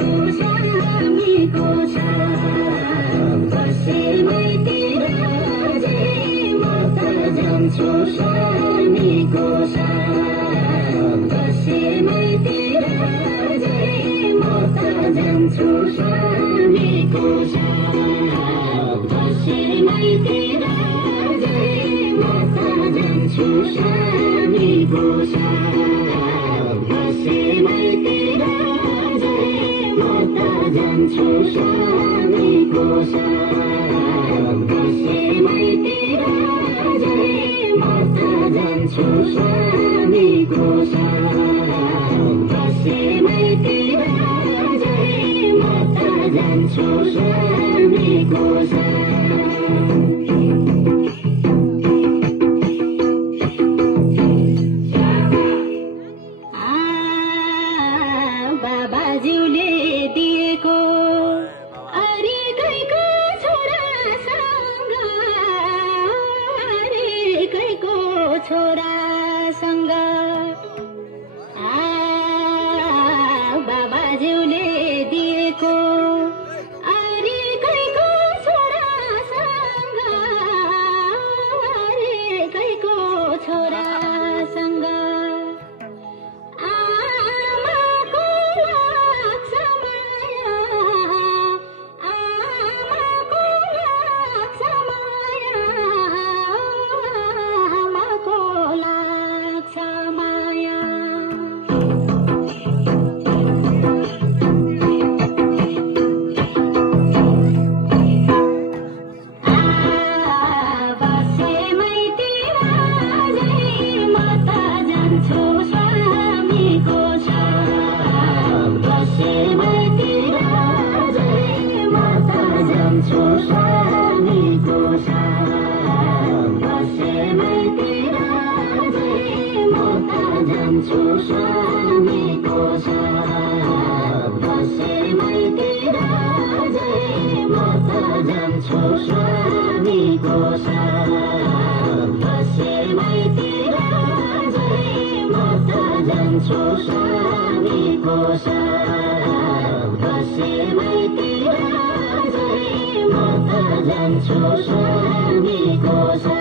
जान्छु स्वामीको साथ दसैँतिर जय म त जान्छु स्वामीको साथ दसैँतिर जय म त जान्छु स्वामीको साथ दसैँतिर जय म त जान्छु स्वामीको साथ दसैँतिर जय म त जान्छु स्वामीको साथ दसैँतिर जय म त जान्छु स्वामीको साथ दसैँतिर जय म त जान्छु स्वामीको साथ बाबाज्यूले दिएको अरेकैको छोरासँग अरेकैको छोरासँग बाबाज्यूले दिएको अरेकैको छोरासँग अरेकैको छोरासँग स्वामीको साथ